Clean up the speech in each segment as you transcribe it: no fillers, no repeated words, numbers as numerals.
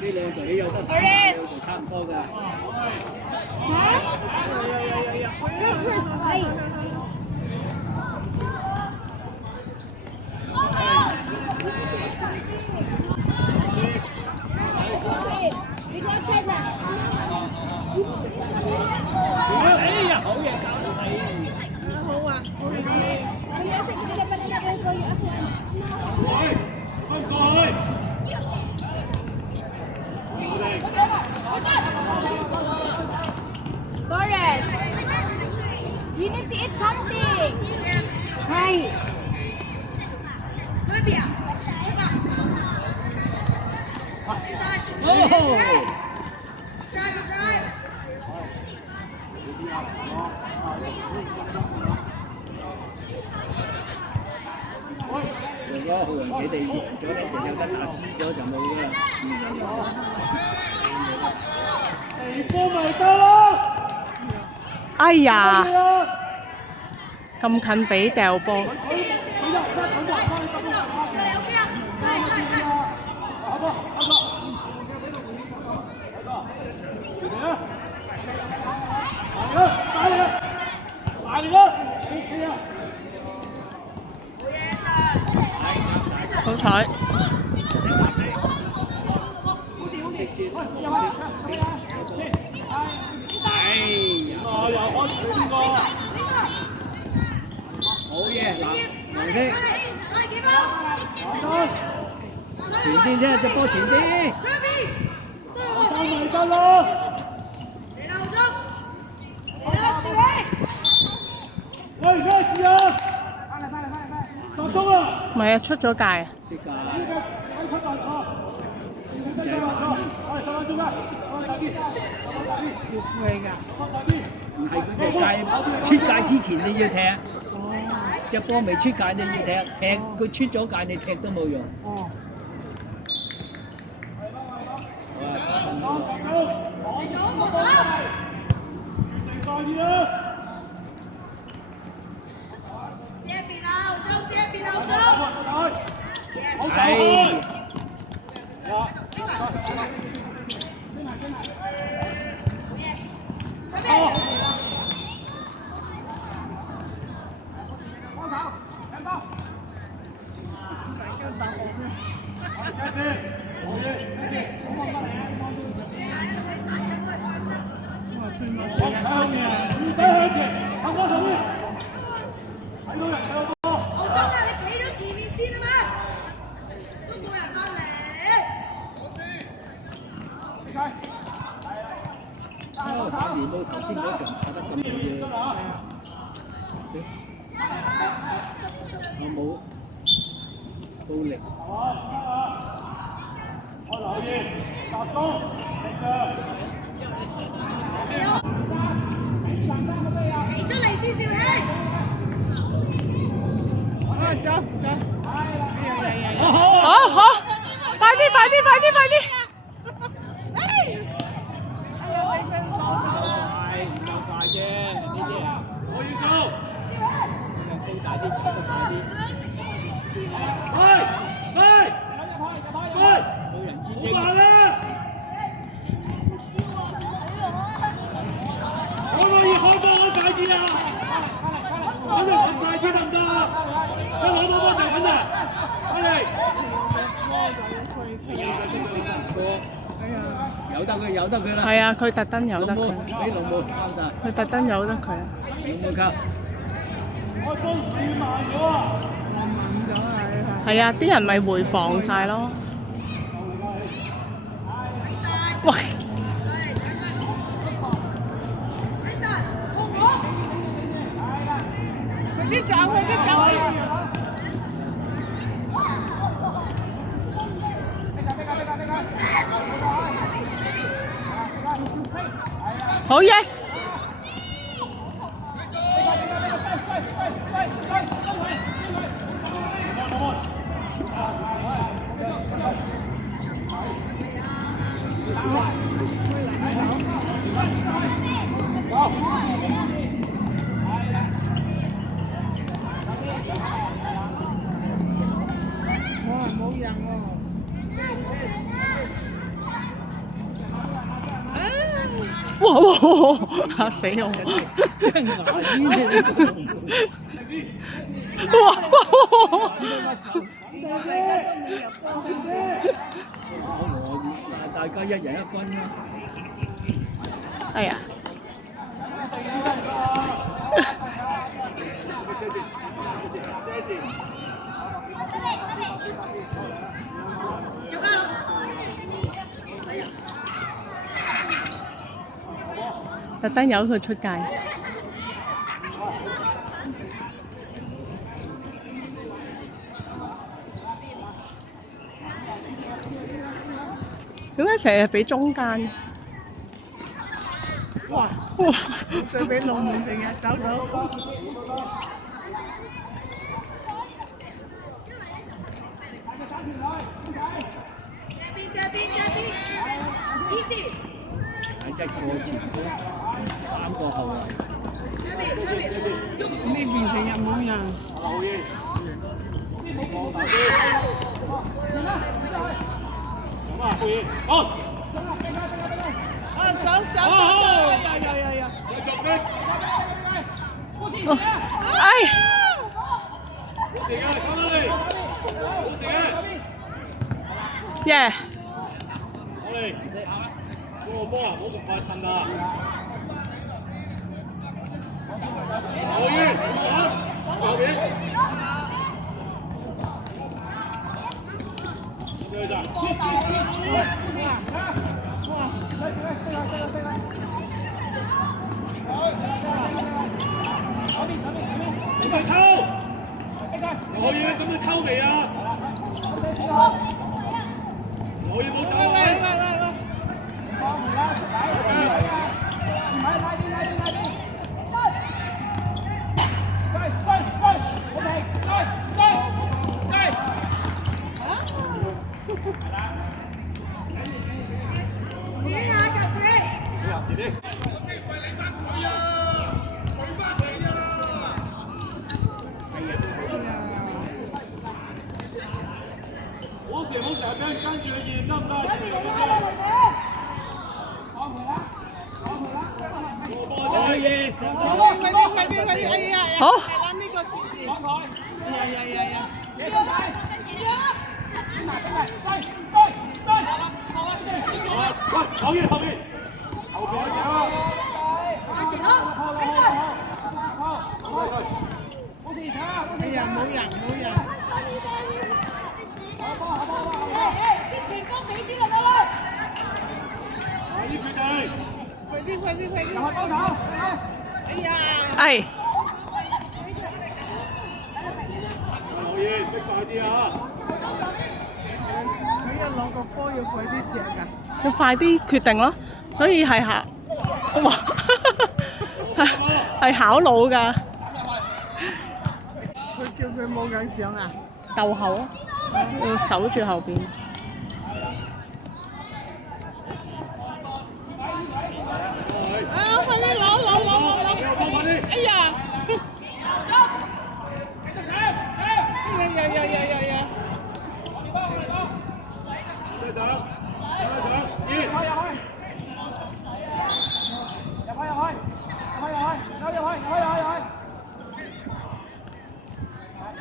呢兩隊有得打，兩隊差唔多㗎。哎呀，好嘢，搞到你！好啊！Lauren, you need to eat something. Right. Oh! 如果浩然佢哋贏咗咧，就有得打；輸咗就冇啦。波咪得咯！哎呀，咁近俾掉波。好彩。好嘢，嗱，黃色，前啲啫，隻波前啲，收咪得咯。喂，咩事啊？集中啊！唔係啊，出咗界啊！出界。唔係佢隻界，出界之前你要踢，隻波未出界你要踢，踢佢出咗界你踢都冇用。哦。反而冇頭先嗰場打得咁好嘢。我冇暴力。我留意集中企出嚟先，兆熙。走走。好好，快啲快啲快啲快啲！唔夠快啫，呢啲我要做。高大啲，走得快啲。快！冇人接應。好慢啦！可唔可以開波開快啲啊？可唔可以開快啲得唔得啊？一攞到波就穩啦！快嚟！由得佢，由得佢啦。係啊，佢特登由得佢。俾龍門交晒。佢特登由得佢。龍門球。開波慢咗啊！慢咗啊！係啊，啲人咪回防晒咯。喂！快啲走，快啲走！好 yes！哇，冇人喎！哇哇！嚇死我！真牙煙哇哇！大家一人一分啦。哎呀！特登由佢出界。點解成日俾中間？哇！哇！最俾龍門成日守到。一個前鋒，3個後衞。呢邊成日冇人。走！哎！耶！咁咪偷，可以咁你偷未啊？可以冇走啊！唔好成日跟住你現得唔得？快啲！哎呀！好。係啦，呢個接住。呀！後邊一隻哎呀，冇人。快啲！哎呀！哎！可以，逼快啲啊！佢一攞個波要快啲射㗎。要快啲決定咯，所以係考，哇，係考腦㗎，佢叫佢冇咁想啊！鬥後咯，要守住後邊。啊！快啲攞！哎呀！呀！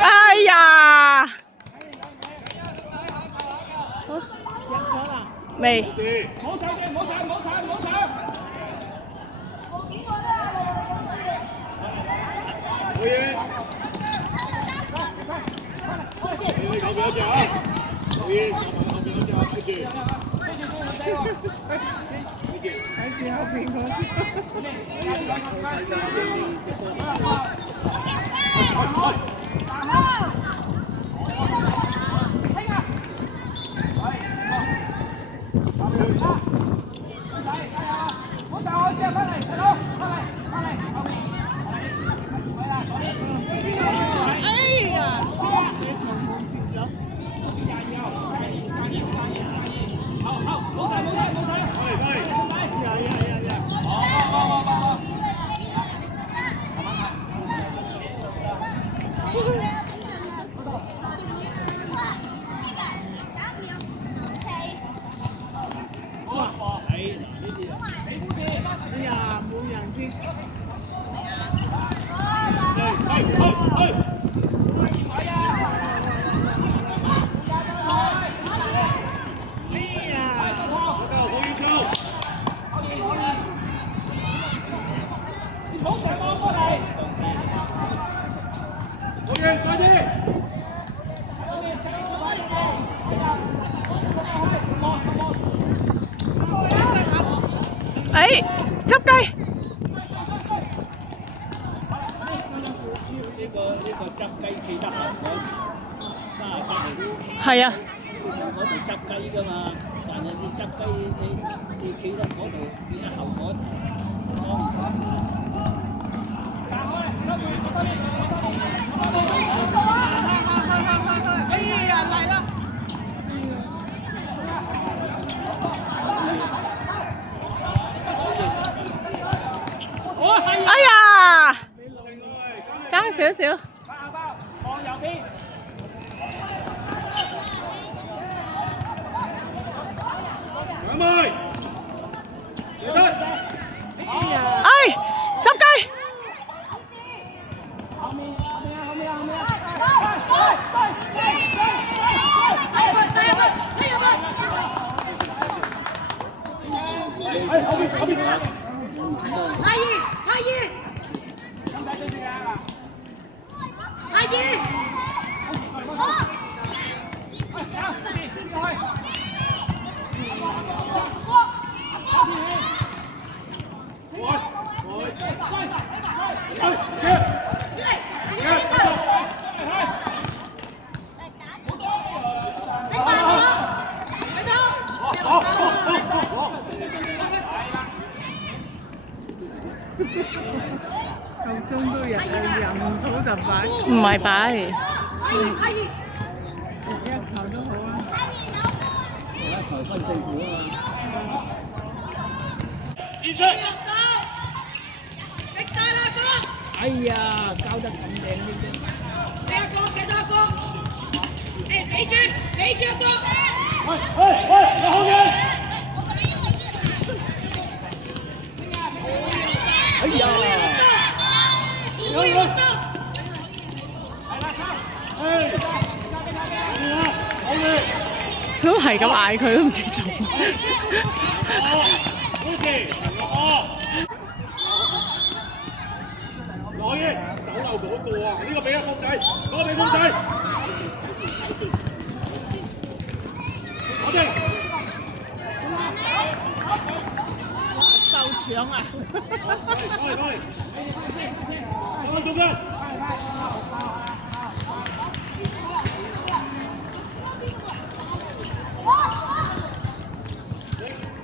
哎呀！入咗啦！未？可以。你後邊一隻啊！可以，後邊一隻啊，睇住。睇住後邊嗰係啊，上嗰度執雞㗎嘛，但係你執雞你企得嗰度變咗後嗰頭，當唔到。哎呀，嚟啦！哎呀，爭少少。望右邊。兩妹，得。哎，執雞！夠鐘都人唔到就擺，唔係擺，一球都好啊！而家台分勝負啊嘛。演出。哎呀，交得咁靚呢隻。有後面。哎呀！都係咁嗌佢都唔知做乜。攞嘢，走漏嗰個啊！呢個俾阿風仔，嗰個俾風仔。我哋鬥搶啊！過嚟，中間。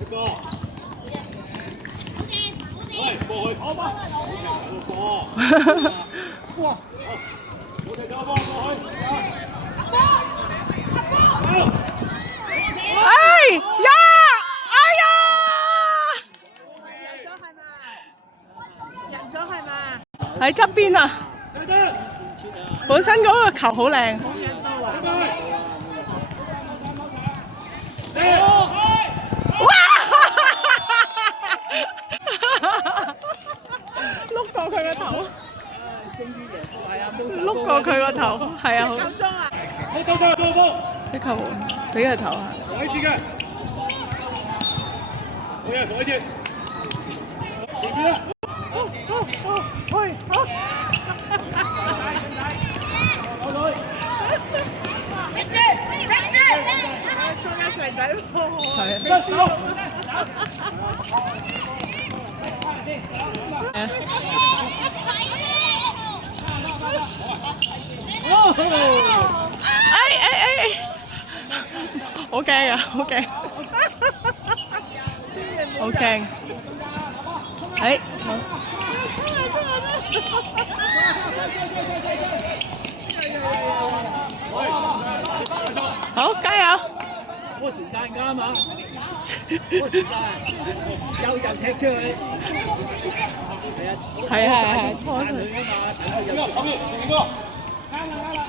一個。喂，過去。好吧。哇！我哋走波過去。哎呀！哎呀！入咗係嘛？喺側邊啊！本身嗰個球好靚。哇！碌過佢個頭。碌過佢個頭，係啊，好。好，走走，做波。即刻俾佢頭啊！放一次嘅。好嘢，放一次。前邊啦。喂，好。送一錘仔喎。好驚啊！好驚，好驚。好，加油！嗰時間啱嘛？嗰時間又踢出去。係啊，拖佢啊嘛，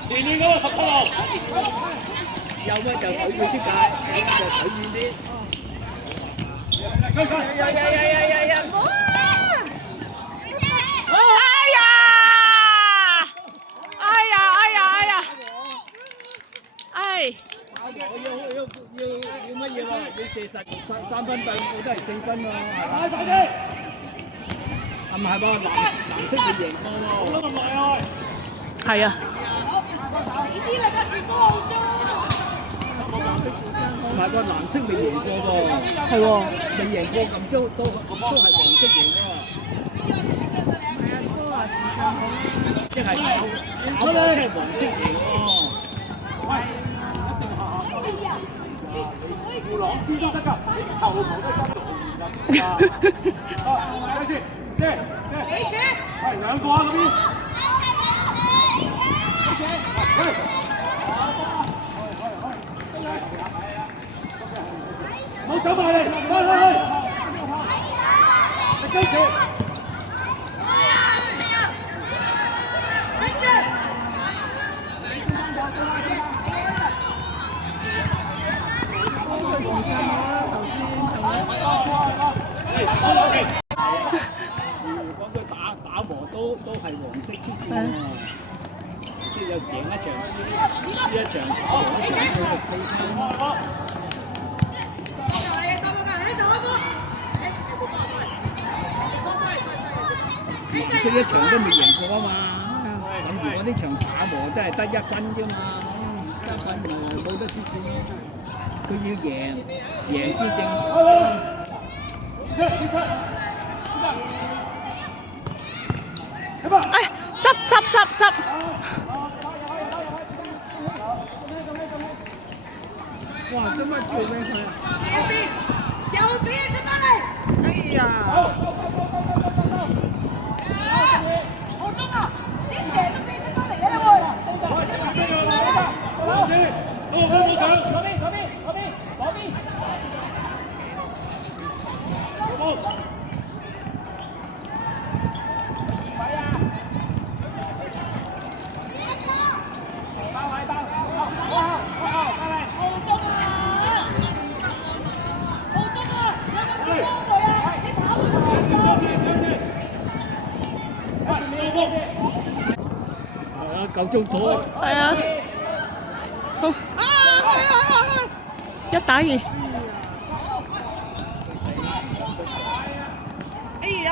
前面嗰個17號。有咩就睇佢出界，有就睇遠啲。要乜嘢喎？要射實3分對，我都係4分喎，係嘛？係咪喎？藍色會贏波喎。係啊。唔係個藍色未贏過喎。係喎。未贏過咁都係黃色贏喎。即係打波即係黃色贏喎。邊都得㗎，球球都得㗎。啊，睇先，遮，係兩個啊嗰邊。好走埋嚟，去，你跟住。講佢打和都係黃色出線喎，即係有時贏一場輸一場，和一場佢就4分。黃色一場都未贏過啊嘛，諗住我呢場打和都係得1分啫嘛，1分咪冇得出線，佢要贏先正。哎，執！哇！今日叫俾佢啊！哎呀！夠鐘妥。係啊，好，1打2。哎呀！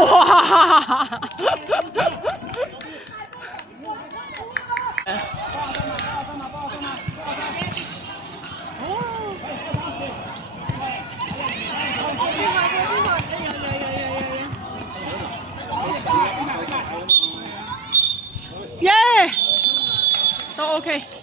哇！耶，都 OK。